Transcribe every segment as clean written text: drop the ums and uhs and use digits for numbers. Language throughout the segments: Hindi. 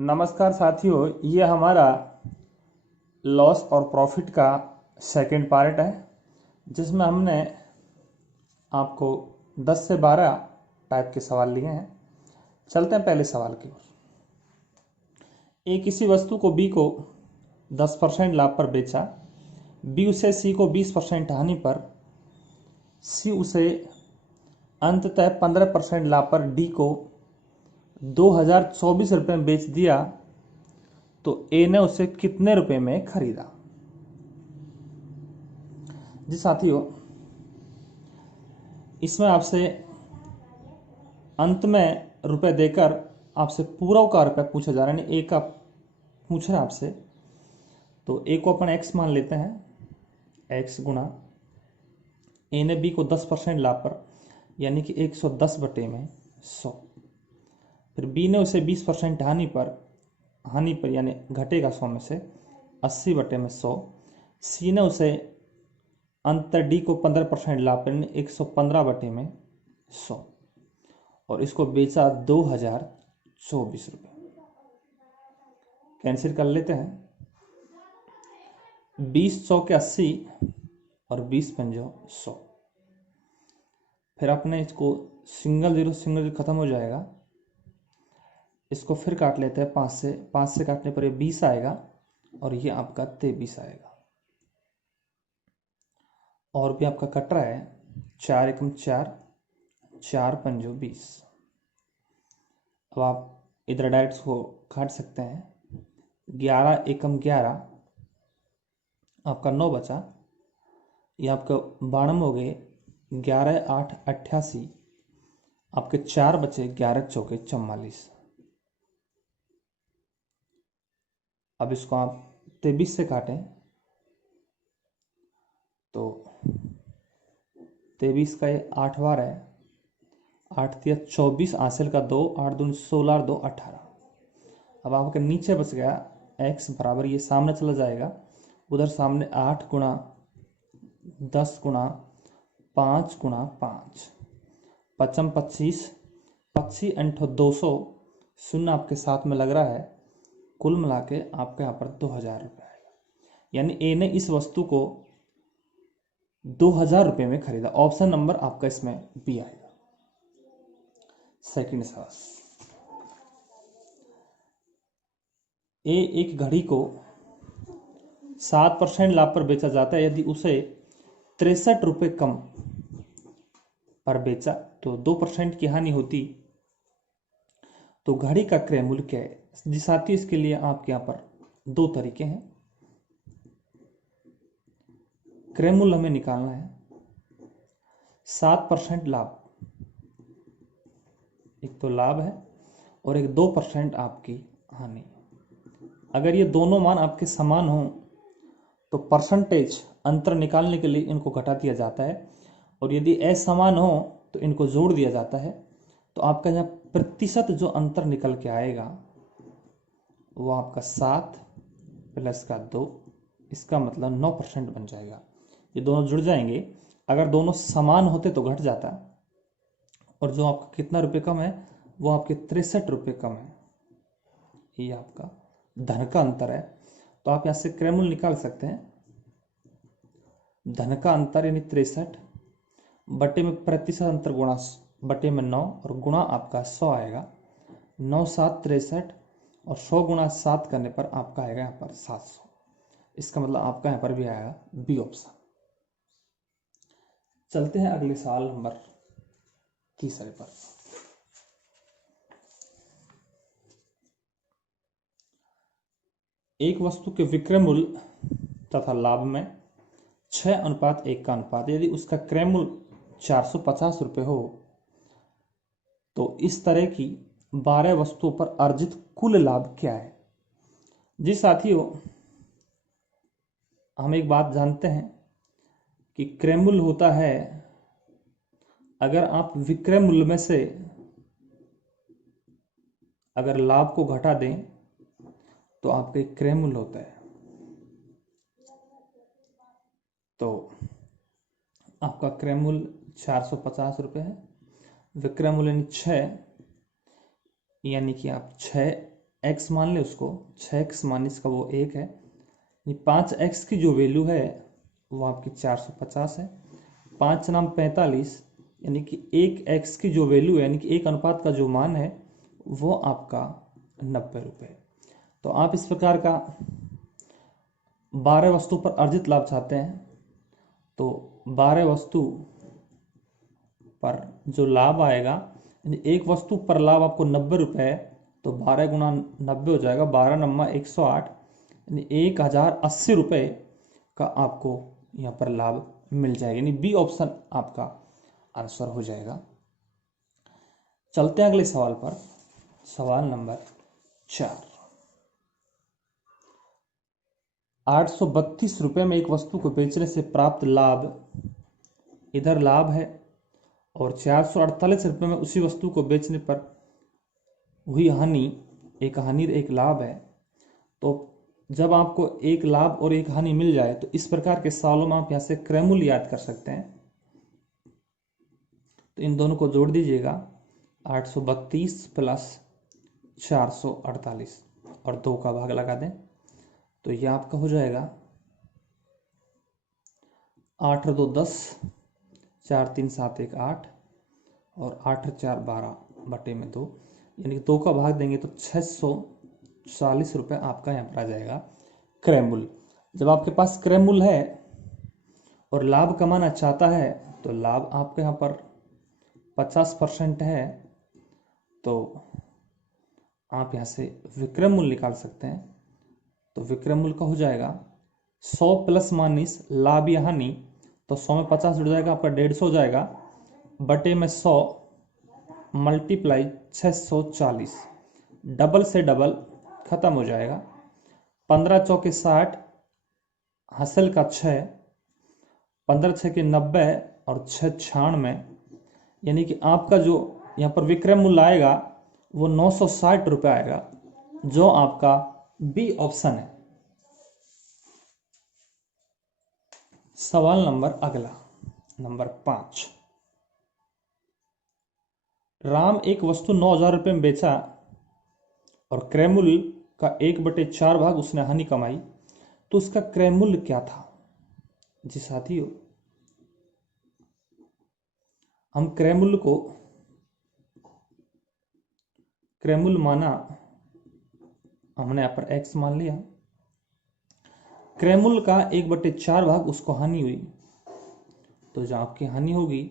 नमस्कार साथियों, ये हमारा लॉस और प्रॉफिट का सेकंड पार्ट है जिसमें हमने आपको 10 से 12 टाइप के सवाल लिए हैं। चलते हैं पहले सवाल की ओर। ए किसी वस्तु को बी को 10% लाभ पर बेचा, बी उसे सी को 20% हानि पर, सी उसे अंततः 15% लाभ पर डी को 2024 रुपये में बेच दिया, तो ए ने उसे कितने रुपए में खरीदा। जी साथियों, इसमें आपसे अंत में रुपए देकर आपसे पूरा का रुपया पूछा जा रहा है, यानी ए का पूछ रहा है आपसे। तो ए को अपन एक्स मान लेते हैं, एक्स गुना ए ने बी को 10% लाभ पर, यानी कि 110 बटे में 100। फिर बी ने उसे 20% हानि पर यानी घटेगा 100 में से 80 बटे में 100। सी ने उसे अंतर डी को 15% लाभ पर 115 बटे में 100 और इसको बेचा 2024 रुपये। कैंसिल कर लेते हैं, 20 चौके 80 और 20 पंजो 100। फिर अपने इसको सिंगल जीरो खत्म हो जाएगा। इसको फिर काट लेते हैं 5 से काटने पर ये 20 आएगा और ये आपका 23 आएगा। और भी आपका कट रहा है 4 एकम 4, 4 पंजो 20। अब आप इधर डायरेक्ट को काट सकते हैं। 11 एकम 11 आपका 9 बचा, ये आपका 92 हो गए। 11 8 88 आपके 4 बचे, 11 चौके 44। अब इसको आप 23 से काटें तो 23 का ये 8 बार है, 8 तिया 24, हासिल का 2, 8 दूनी 16 और 2 18। अब आपके नीचे बच गया x बराबर, ये सामने चला जाएगा, उधर सामने 8 गुणा 10 गुणा 5 गुणा 5, 55 25 25 अंठो 200, शून्य आपके साथ में लग रहा है। कुल मिला के आपके यहाँ पर 2000 रुपये आएगा, यानी ए ने इस वस्तु को 2000 रुपये में खरीदा। ऑप्शन नंबर आपका इसमें बी आएगा। सेकंड सवाल, ए एक घड़ी को 7% लाभ पर बेचा जाता है, यदि उसे 63 रुपये कम पर बेचा तो 2% की हानि होती, तो घड़ी का क्रय मूल्य क्या है। जी साथियों, इसके लिए आपके यहाँ पर दो तरीके हैं। क्रय मूल्य हमें निकालना है 7% लाभ, एक तो लाभ है और एक 2% आपकी हानि। अगर ये दोनों मान आपके समान हो तो परसेंटेज अंतर निकालने के लिए इनको घटा दिया जाता है, और यदि असमान हो तो इनको जोड़ दिया जाता है। तो आपका यहाँ प्रतिशत जो अंतर निकल के आएगा वो आपका 7 प्लस का 2, इसका मतलब 9% बन जाएगा। ये दोनों जुड़ जाएंगे। अगर दोनों समान होते तो घट जाता, और जो आपका कितना रुपये कम है वो आपके 63 रुपये कम है। ये आपका धन का अंतर है। तो आप यहाँ से क्रय मूल्य निकाल सकते हैं। धन का अंतर यानी 63 बटे में प्रतिशत अंतर गुणा बटे में 9 और गुणा आपका 100 आएगा। 9 7 63 और 100 गुणा 7 करने पर आपका आएगा यहाँ पर 700। इसका मतलब आपका यहाँ पर भी आएगा बी ऑप्शन। चलते हैं अगले सवाल नंबर तीसरे पर। एक वस्तु के विक्रय मूल्य तथा लाभ में 6:1 का अनुपात, यदि उसका क्रय मूल्य 450 रुपये हो तो इस तरह की 12 वस्तुओं पर अर्जित कुल लाभ क्या है। जी साथियों, हम एक बात जानते हैं कि क्रय मूल्य होता है, अगर आप विक्रय मूल्य में से अगर लाभ को घटा दें तो आपका क्रय मूल्य होता है। तो आपका क्रय मूल्य 450 रुपये है, विक्रय मूल्य 6, यानी कि आप 6 x मान ले उसको, 6x माइनस का वो 1 है, यानी 5x की जो वैल्यू है वो आपकी 450 है। 5 नाम 45, यानी कि 1x की जो वैल्यू है, यानी कि 1 अनुपात का जो मान है वो आपका 90 रुपये। तो आप इस प्रकार का 12 वस्तु पर अर्जित लाभ चाहते हैं, तो 12 वस्तु पर जो लाभ आएगा, यानी एक वस्तु पर लाभ आपको 90 रुपये है, तो 12 गुना 90 हो जाएगा, 12 नम्मा 108, यानी 1080 रुपये का आपको यहाँ पर लाभ मिल जाएगा। यानी बी ऑप्शन आपका आंसर हो जाएगा। चलते हैं अगले सवाल पर। सवाल नंबर 4। 832 रुपये में एक वस्तु को बेचने से प्राप्त लाभ, इधर लाभ है, और 448 रुपये में उसी वस्तु को बेचने पर हुई हानि, एक हानि एक लाभ है। तो जब आपको एक लाभ और एक हानि मिल जाए तो इस प्रकार के सवालों में आप यहाँ से क्रय मूल्य याद कर सकते हैं। तो इन दोनों को जोड़ दीजिएगा, 832 प्लस 448 और 2 का भाग लगा दें, तो यह आपका हो जाएगा 8 और 2 10, 4 3 7 1 8 और 8 और 4 12 बटे में 2, यानी कि 2 का भाग देंगे तो 640 रुपये आपका यहाँ पर आ जाएगा क्रय मूल्य। जब आपके पास क्रय मूल्य है और लाभ कमाना चाहता है, तो लाभ आपके यहाँ पर 50% है, तो आप यहाँ से विक्रय मूल्य निकाल सकते हैं। तो विक्रय मूल्य का हो जाएगा 100 प्लस माइनस लाभ या हानि, तो 100 में 50 जुड़ जाएगा, आपका 150 हो जाएगा, बटे में 100 मल्टीप्लाई 640, डबल से डबल खत्म हो जाएगा। 15 चौके 60, हासिल का 6, 15 6 के 90 और 6 96, यानी कि आपका जो यहाँ पर विक्रय मूल्य आएगा वो 960 रुपये आएगा, जो आपका बी ऑप्शन है। सवाल नंबर अगला, नंबर 5। राम एक वस्तु 9000 रुपये में बेचा और क्रय मूल्य का 1/4 भाग उसने हानि कमाई, तो उसका क्रय मूल्य क्या था? जी साथियों, हम क्रय मूल्य माना, हमने यहाँ पर x मान लिया। क्रय मूल्य का 1/4 भाग उसको हानि हुई, तो जो आपकी हानि होगी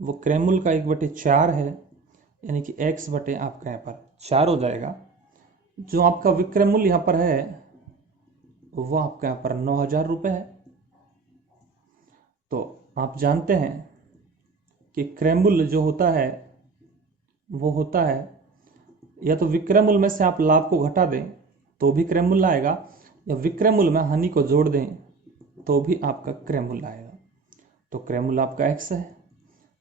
वो क्रय मूल्य का 1/4 है, यानी कि x बटे आपका यहाँ पर 4 हो जाएगा। जो आपका विक्रय मूल्य यहाँ पर है वो आपका यहाँ पर 9000 रुपये है। तो आप जानते हैं कि क्रय मूल्य जो होता है वो होता है, या तो विक्रय मूल्य में से आप लाभ को घटा दें तो भी क्रय मूल्य आएगा, या विक्रय मूल्य में हानि को जोड़ दें तो भी आपका क्रय मूल्य आएगा। तो क्रय मूल्य आपका x है,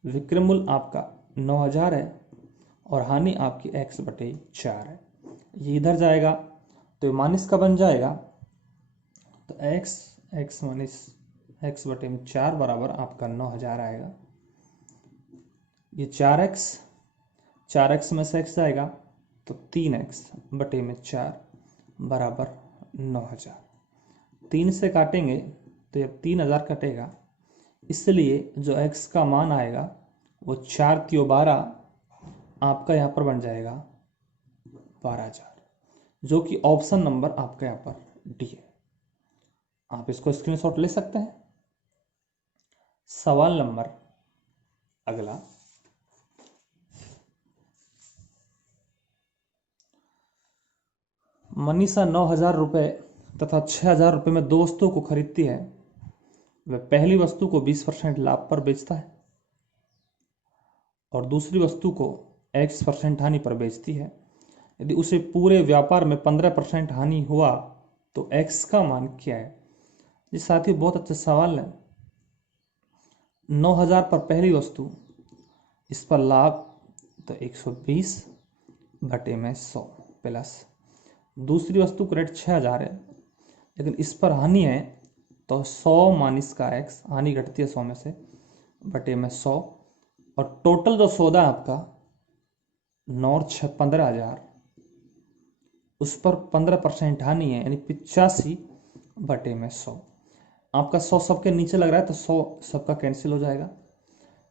विक्रय मूल्य आपका 9000 है और हानि आपकी x/4 है। ये इधर जाएगा तो माइनस का बन जाएगा, तो x माइनस x/4 बराबर आपका 9000 आएगा। ये 4x में से x जाएगा तो 3x/4 बराबर 9000। 3 से काटेंगे तो जब 3000 कटेगा, इसलिए जो x का मान आएगा वो 4 × 12 आपका यहाँ पर बन जाएगा 12000, जो कि ऑप्शन नंबर आपका यहाँ पर डी है। आप इसको स्क्रीनशॉट ले सकते हैं। सवाल नंबर अगला, मनीषा 9000 रुपये तथा 6000 रुपये में 2 वस्तुओं को खरीदती है। वह पहली वस्तु को 20% लाभ पर बेचता है और दूसरी वस्तु को x% हानि पर बेचती है। यदि उसे पूरे व्यापार में 15% हानि हुआ तो x का मान क्या है? जी साथियों, बहुत अच्छा सवाल है। 9000 पर पहली वस्तु, इस पर लाभ तो 120 बटे में 100 प्लस दूसरी वस्तु का रेट 6000 है, लेकिन इस पर हानि है तो 100 माइनस का x, हानि घटती है 100 में से, बटे में 100, और टोटल जो सौदा है आपका 9 और 6 15000 उस पर 15% हानि है, यानी 85/100। आपका 100 सबके नीचे लग रहा है तो 100 सबका कैंसिल हो जाएगा।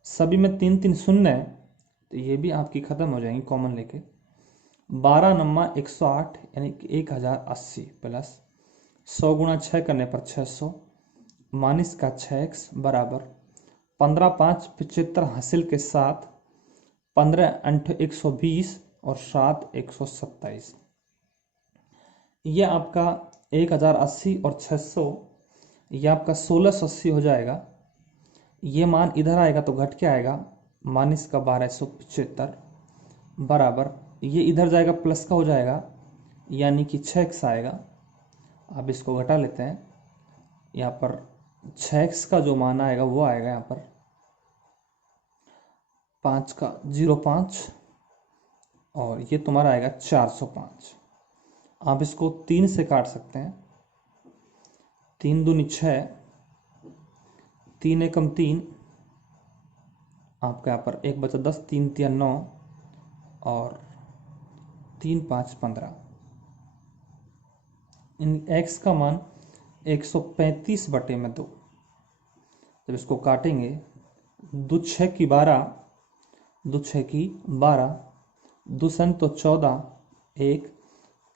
सभी में 3 3 शून्य है तो ये भी आपकी ख़त्म हो जाएंगी कॉमन लेके। 12 नम्मा 108 यानी कि 1080 प्लस 100 गुणा 6 करने पर 600 माइनस का 6x बराबर 15 5 75 हासिल के साथ 15 8 120 और 7 127। ये आपका 1080 और 600, ये आपका 1680 हो जाएगा। ये मान इधर आएगा तो घट के आएगा माइनस का 1275 बराबर, ये इधर जाएगा प्लस का हो जाएगा यानी कि 6x आएगा। अब इसको घटा लेते हैं, यहाँ पर 6x का जो मान आएगा वो आएगा यहाँ पर 5 का 05 और ये तुम्हारा आएगा 405। आप इसको 3 से काट सकते हैं, 3 दूनी 6, 3 एकम 3, आपका यहाँ पर 1 बचा 10, 3 3 9 और 3 5 15। इन x का मान 135/2। जब इसको काटेंगे 2 6 की 12, 2 6 की 12, 2 सन तो 14, 1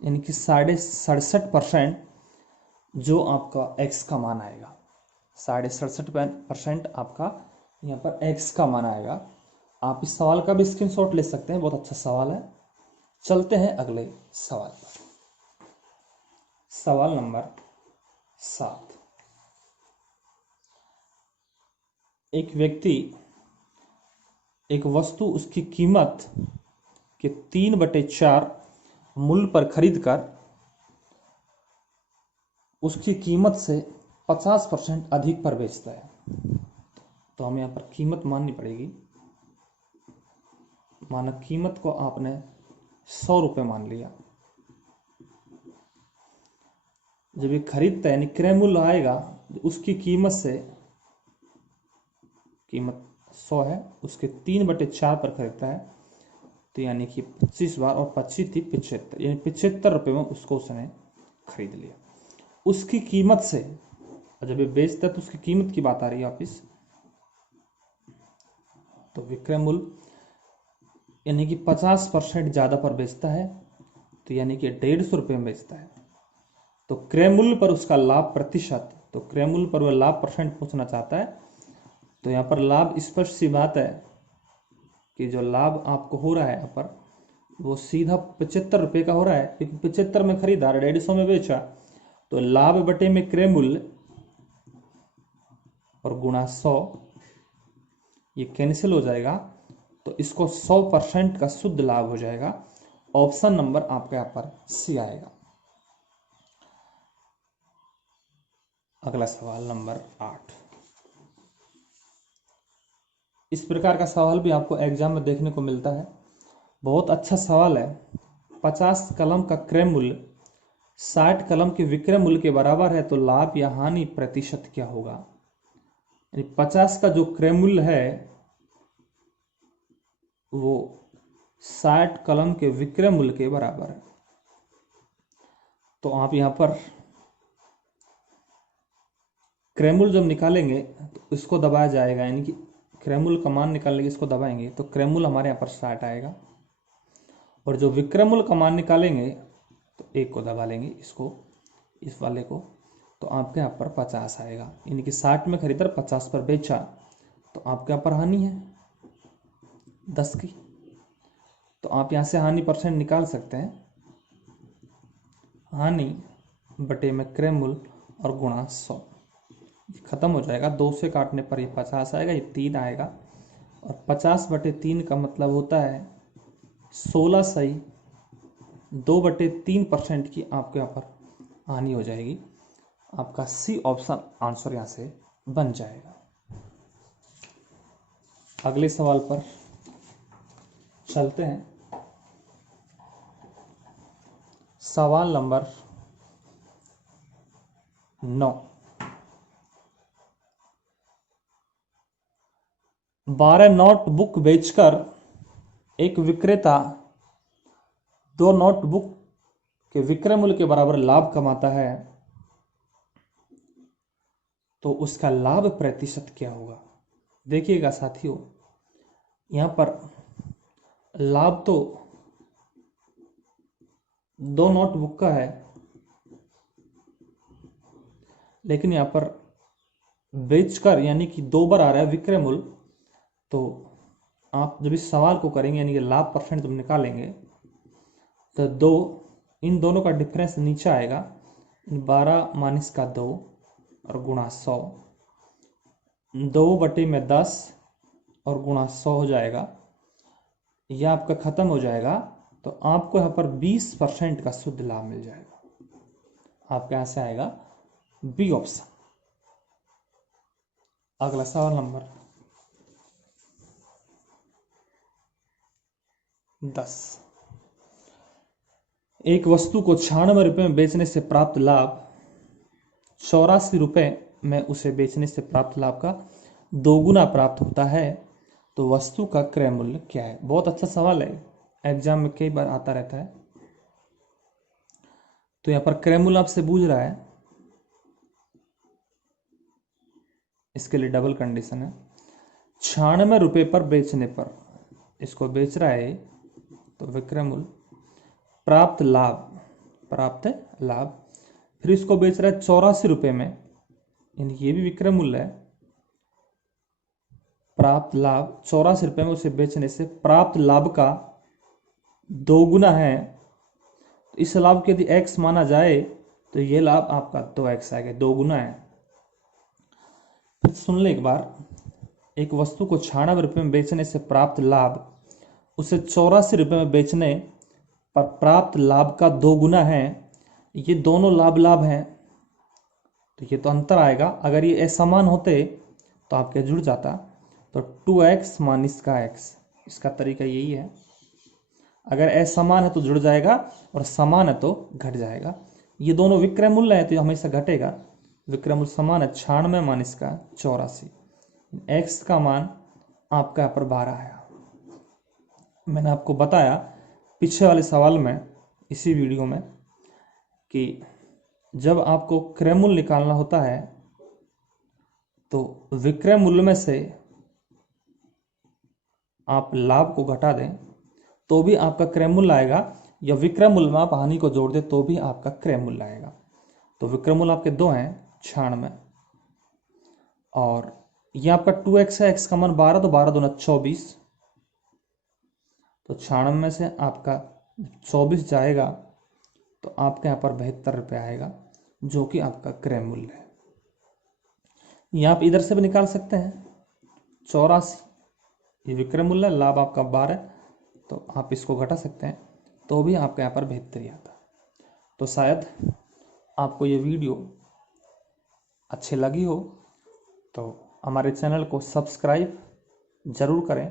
यानी कि 67.5% जो आपका x का मान आएगा। 67.5% आपका यहाँ पर x का मान आएगा। आप इस सवाल का भी स्क्रीनशॉट ले सकते हैं, बहुत अच्छा सवाल है। चलते हैं अगले सवाल पर। सवाल नंबर 7। एक व्यक्ति एक वस्तु उसकी कीमत के 3/4 मूल्य पर खरीदकर उसकी कीमत से 50% अधिक पर बेचता है। तो हमें यहाँ पर कीमत माननी पड़ेगी। माना कीमत को आपने 100 रुपये मान लिया। जब ये खरीदता है यानी क्रय मूल्य आएगा, उसकी कीमत से, कीमत 100 है, उसके 3/4 पर खरीदता है तो यानी कि 25 बार और 25 थी 75, यानी 75 रुपये में उसको उसने खरीद लिया। उसकी कीमत से, जब ये बेचता है तो उसकी कीमत की बात आ रही है वापिस, तो विक्रय मूल्य यानी कि 50% ज़्यादा पर बेचता है तो यानी कि 150 रुपये में बेचता है। तो क्रय मूल्य पर उसका लाभ प्रतिशत, तो क्रय मूल्य पर वह लाभ परसेंट पूछना चाहता है। तो यहाँ पर लाभ स्पष्ट सी बात है कि जो लाभ आपको हो रहा है यहाँ पर वो सीधा 75 रुपये का हो रहा है, क्योंकि 75 में खरीदा, 150 में बेचा। तो लाभ बटे में क्रय मूल्य और गुणा 100, ये कैंसिल हो जाएगा तो इसको 100% का शुद्ध लाभ हो जाएगा। ऑप्शन नंबर आपका यहाँ पर सी आएगा। अगला सवाल नंबर 8। इस प्रकार का सवाल भी आपको एग्जाम में देखने को मिलता है, बहुत अच्छा सवाल है। 50 कलम का क्रय मूल्य 60 कलम के विक्रय मूल्य के बराबर है तो लाभ या हानि प्रतिशत क्या होगा। यानी 50 का जो क्रय मूल्य है वो 60 कलम के विक्रय मूल्य के बराबर है। तो आप यहाँ पर क्रय मूल्य जब निकालेंगे तो इसको दबाया जाएगा, यानी कि क्रय मूल्य का मान निकालेंगे, इसको दबाएंगे तो क्रय मूल्य हमारे यहाँ पर 60 आएगा। और जो विक्रय मूल्य का मान निकालेंगे तो 1 को दबा लेंगे, इसको, इस वाले को, तो आपके यहाँ पर 50 आएगा। यानी कि 60 में खरीदा 50 पर बेचा तो आपके यहाँ पर हानि है 10 की। तो आप यहाँ से हानि परसेंट निकाल सकते हैं, हानि बटे में क्रय मूल्य और गुणा 100, खत्म हो जाएगा। 2 से काटने पर ये 50 आएगा, ये 3 आएगा और 50/3 का मतलब होता है 16 सही 2/3% की आपके यहाँ पर हानि हो जाएगी। आपका सी ऑप्शन आंसर यहाँ से बन जाएगा। अगले सवाल पर चलते हैं। सवाल नंबर 9। 12 नोटबुक बेचकर एक विक्रेता 2 नोटबुक कि विक्रय मूल्य के बराबर लाभ कमाता है तो उसका लाभ प्रतिशत क्या होगा। देखिएगा साथियों, यहां पर लाभ तो 2 नोटबुक का है, लेकिन यहां पर बेचकर यानी कि 2 बार आ रहा है विक्रय मूल्य, तो आप जब इस सवाल को करेंगे यानी कि लाभ परसेंट जब निकालेंगे तो इन दोनों का डिफरेंस नीचे आएगा, 12 माइनस का 2 और गुणा 100, 2/10 और गुणा 100 हो जाएगा। यह आपका खत्म हो जाएगा तो आपको यहाँ पर 20% का शुद्ध लाभ मिल जाएगा। आपके यहाँ से आएगा बी ऑप्शन। अगला सवाल नंबर 10। एक वस्तु को 96 रुपये में बेचने से प्राप्त लाभ 84 रुपये में उसे बेचने से प्राप्त लाभ का 2 गुना प्राप्त होता है, तो वस्तु का क्रय मूल्य क्या है। बहुत अच्छा सवाल है, एग्जाम में कई बार आता रहता है। तो यहां पर क्रय मूल्य आपसे पूछ रहा है, इसके लिए डबल कंडीशन है। 96 रुपये पर बेचने पर इसको बेच रहा है तो विक्रय मूल्य, प्राप्त लाभ, फिर इसको बेच रहा है 84 रुपये में, यानी ये भी विक्रय मूल्य है। प्राप्त लाभ 84 रुपये में उसे बेचने से प्राप्त लाभ का 2 गुना है। तो इस लाभ को यदि x माना जाए तो ये लाभ आपका 2x आएगा, 2 गुना है। फिर सुन ले एक बार, एक वस्तु को 96 रुपये में बेचने से प्राप्त लाभ उसे 84 रुपये में बेचने पर प्राप्त लाभ का 2 गुना है। ये दोनों लाभ हैं, तो ये तो अंतर आएगा। अगर ये असमान होते तो आपके जुड़ जाता, तो 2x माइनस का x, इसका तरीका यही है। अगर असमान है तो जुड़ जाएगा और समान है तो घट जाएगा। ये दोनों विक्रय मूल्य है तो हमेशा घटेगा। विक्रय मूल्य समान है 96 माइनस का 84, x का मान आपका यहाँ पर 12 आया। मैंने आपको बताया पिछले वाले सवाल में, इसी वीडियो में, कि जब आपको क्रय मूल्य निकालना होता है तो विक्रय मूल्य में से आप लाभ को घटा दें तो भी आपका क्रय मूल्य आएगा, या विक्रय मूल्य में आप हानि को जोड़ दें तो भी आपका क्रय मूल्य आएगा। तो विक्रय मूल्य आपके 2 हैं, 96, और ये आपका 2x है, x का मान 12, तो 12 दूना 24, तो 96 में से आपका 24 जाएगा तो आपके यहाँ पर 72 रुपये आएगा, जो कि आपका क्रय मूल्य है। ये आप इधर से भी निकाल सकते हैं, 84 ये विक्रय मूल्य, लाभ आपका 12, तो आप इसको घटा सकते हैं तो भी आपके यहाँ पर 72 आता। तो शायद आपको ये वीडियो अच्छी लगी हो तो हमारे चैनल को सब्सक्राइब जरूर करें।